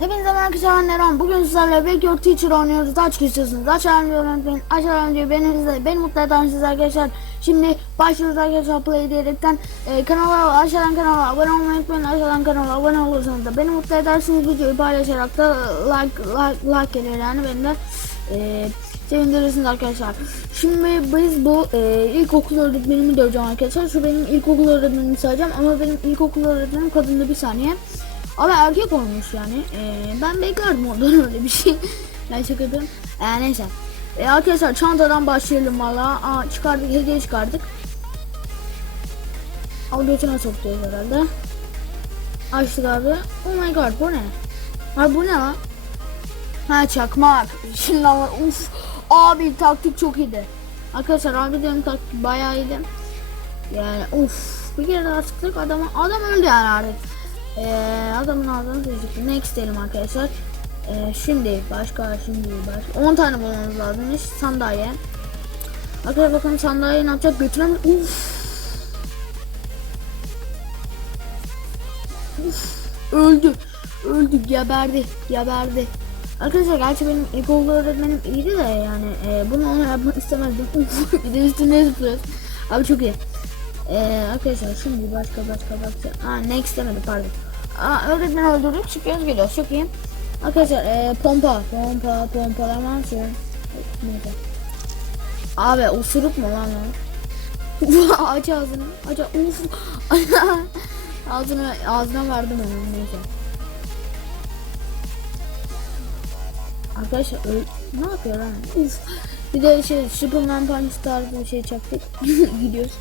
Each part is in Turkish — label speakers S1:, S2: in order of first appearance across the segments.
S1: Hepinize merhaba Eren. Bugün sizlerle Backyard Teacher oynuyoruz. Aç istiyorsunuz. Aç diyorum ben. Aç diyor. Beni, izle- beni mutlu eden siz arkadaşlar. Şimdi başlıyoruz arkadaşlar play diyerekten. E, kanala aşağıdan kanala abone olmayı unutmayın. Aşağıdan kanala abone olursanız da beni mutlu edersiniz. Videoyu paylaşarak da like, like, like gelir yani beni de. E, sevindirirsiniz arkadaşlar. Şimdi biz bu e, ilkokul öğretmenimi döveceğim arkadaşlar. Şu benim ilkokul öğretmenimi sayacağım ama benim ilkokul öğretmenim kadında bir saniye. Ama erkek olmuş yani. Ee, ben beklerdim ondan öyle bir şey. ben şaka ediyorum. Ee, neyse. Ee, arkadaşlar çantadan başlayalım valla. Aa, çıkardık hediye çıkardık. Al götüne sokacağız herhalde. Açtık abi. Oh my god bu ne? Ha bu ne lan? Ha çakmak. Şimdi ama uf. Abi taktik çok iyiydi. Arkadaşlar diyorum taktik bayağı iyiydi. Yani uf. Bir kere daha sıktık adama. Adam öldü yani artık. Ee, adamın ağzını seçtik. Next diyelim arkadaşlar. Ee, şimdi başka şimdi başka 10 tane bulmamız lazımmış sandalye. Arkadaşlar bakın sandalyeyi ne yapacak götürem. Uf. Uf. Öldü. Öldü geberdi. Geberdi. Arkadaşlar gerçi benim ilkokul öğretmenim iyiydi de yani e, bunu ona yapmak istemezdim. Uf, bir de üstüne zıplıyoruz. Abi çok iyi. Ee, arkadaşlar şimdi başka başka başka. Aa next demedi pardon. Aa öğretmeni öldürdük çıkıyoruz geliyoruz çok iyi. Arkadaşlar ee, pompa pompa pompalama şey. Abi osuruk mu lan o? aç ağzını aç uf. ağzına ağzına verdim onu neyse. Arkadaşlar öl ne yapıyor lan? Uf. Bir de şey Superman Punch tarzı bir şey çaktık. Gidiyoruz.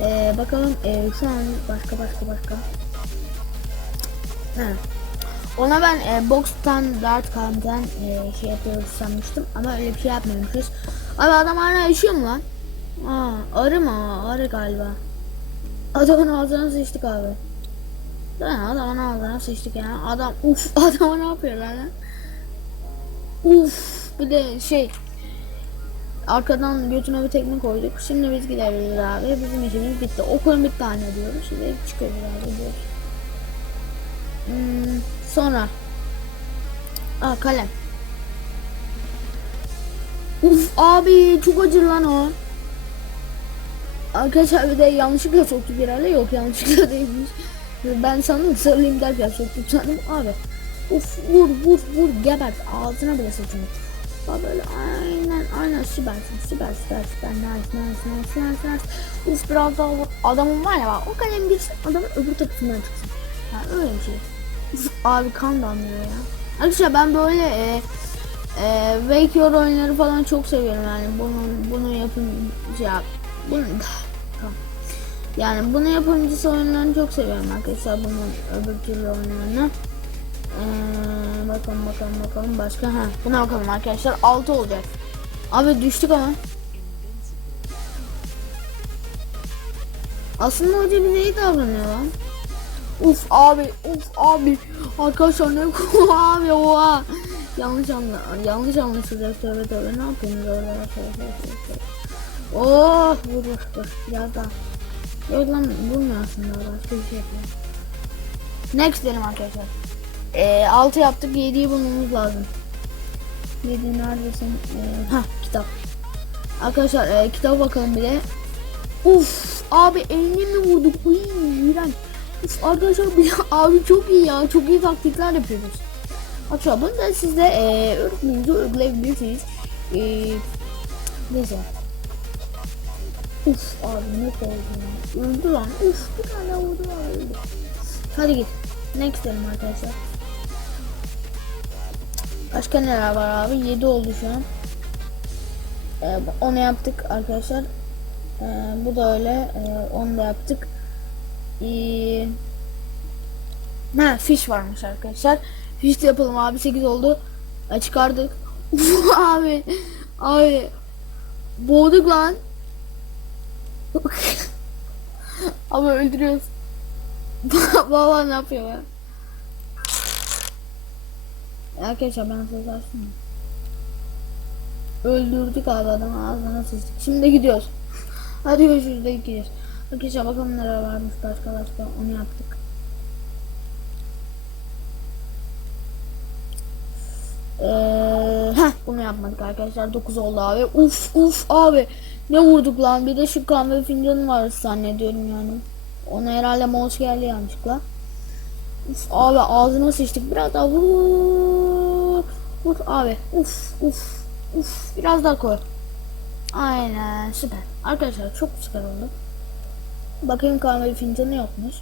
S1: Ee, bakalım ee, şu an başka başka başka. Ona ben e, box'tan dart kampten e, şey yapıyoruz sanmıştım ama öyle bir şey yapmıyormuşuz. Abi adam hala yaşıyor mu lan? Aa, arı mı? Arı galiba. Adamın ağzına sıçtık abi. Mi? Adamın ağzına sıçtık yani. Adam uf adama ne yapıyor lan? Uf bir de şey arkadan götüne bir tekne koyduk. Şimdi biz gidebiliriz abi. Bizim işimiz bitti. Okulun bitti anne diyoruz. Şimdi çıkıyoruz abi diyoruz. Hmm, sonra. Aa kalem. Uf abi çok acır lan o. Arkadaşlar bir de yanlışlıkla soktuk herhalde. Yok yanlışlıkla değilmiş. Ben sandım sarılayım derken soktuk sandım abi. Uf vur vur vur gebert ağzına bile saçını. Böyle aynen aynen süpersin süper süper süper nice nice nice nice nice. Uf biraz daha vur. Var ya bak o kalem girsin adamın öbür takısından çıksın. Yani öyle bir şey. Abi kan damlıyor ya. Arkadaşlar ben böyle e, e, Wake Your oyunları falan çok seviyorum yani bunu bunu yapın ya bunu. Yani bunu yapımcısı oyunlarını çok seviyorum arkadaşlar bunun öbür türlü oyunlarını. Ee, bakalım bakalım bakalım başka ha buna bakalım arkadaşlar 6 olacak. Abi düştük ama. Aslında hoca bize iyi davranıyor lan. Uf abi uf abi. Arkadaşlar ne abi oha. Yanlış anla yanlış anlaşılacak. Tövbe tövbe ne yapıyorsunuz orada Oh vur vur vur. Biraz daha. Yok lan vurmuyor aslında. Başka bir şey yapıyor. Next dedim arkadaşlar. Ee, 6 yaptık 7'yi bulmamız lazım. 7 neredesin? Ee, ha kitap. Arkadaşlar e, kitaba bakalım bir de. Uf abi elini mi vurduk? Uy, iğrenç Uf, arkadaşlar abi çok iyi ya çok iyi taktikler yapıyoruz. Arkadaşlar bunu da siz de e, öğretmeninize uygulayabilirsiniz. E, neyse. Uf abi ne oldu. Öldü lan. Uf bir tane vurdu abi öldü. Hadi git. Next dedim arkadaşlar. Başka neler var abi? 7 oldu şu an. E, onu yaptık arkadaşlar. E, bu da öyle. E, onu da yaptık. Ee, fiş varmış arkadaşlar. Fiş de yapalım abi 8 oldu. Ha, çıkardık. abi abi boğduk lan. abi öldürüyoruz. Baba ne yapıyor ya? Arkadaşlar ben size versene. Öldürdük abi adamı ağzına sıçtık. Şimdi gidiyoruz. Hadi görüşürüz de gidiyoruz. Arkadaşlar bakalım neler varmış başka başka onu yaptık. Heh bunu yapmadık arkadaşlar 9 oldu abi. Uf uf abi. Ne vurduk lan bir de şu kahve fincanı var zannediyorum yani. Ona herhalde mouse geldi yanlışlıkla. Uf abi ağzına sıçtık biraz daha vur. Vur abi uf uf uf biraz daha koy. Aynen süper. Arkadaşlar çok süper oldu. Bakayım kahve fincanı yokmuş.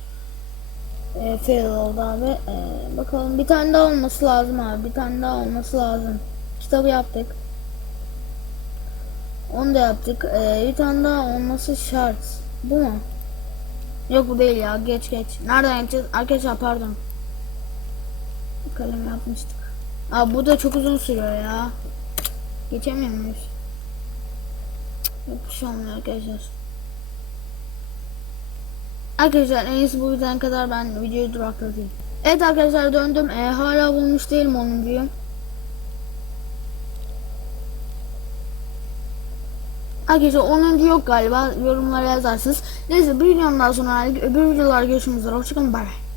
S1: E, fail oldu abi. E, bakalım bir tane daha olması lazım abi. Bir tane daha olması lazım. Kitabı yaptık. Onu da yaptık. E, bir tane daha olması şart. Bu mu? Yok bu değil ya. Geç geç. Nereden geçeceğiz? Arkadaşlar pardon. Kalem yapmıştık. Aa bu da çok uzun sürüyor ya. Geçemiyor muyuz? Yok bir şey olmuyor arkadaşlar. Arkadaşlar en iyisi bu videodan kadar ben videoyu duraklatayım. Evet arkadaşlar döndüm. Ee, hala bulmuş değilim 10.yu. Arkadaşlar 10. yok galiba yorumlara yazarsınız. Neyse bir videomdan sonra öbür videolar görüşmek üzere. Hoşçakalın bay bay.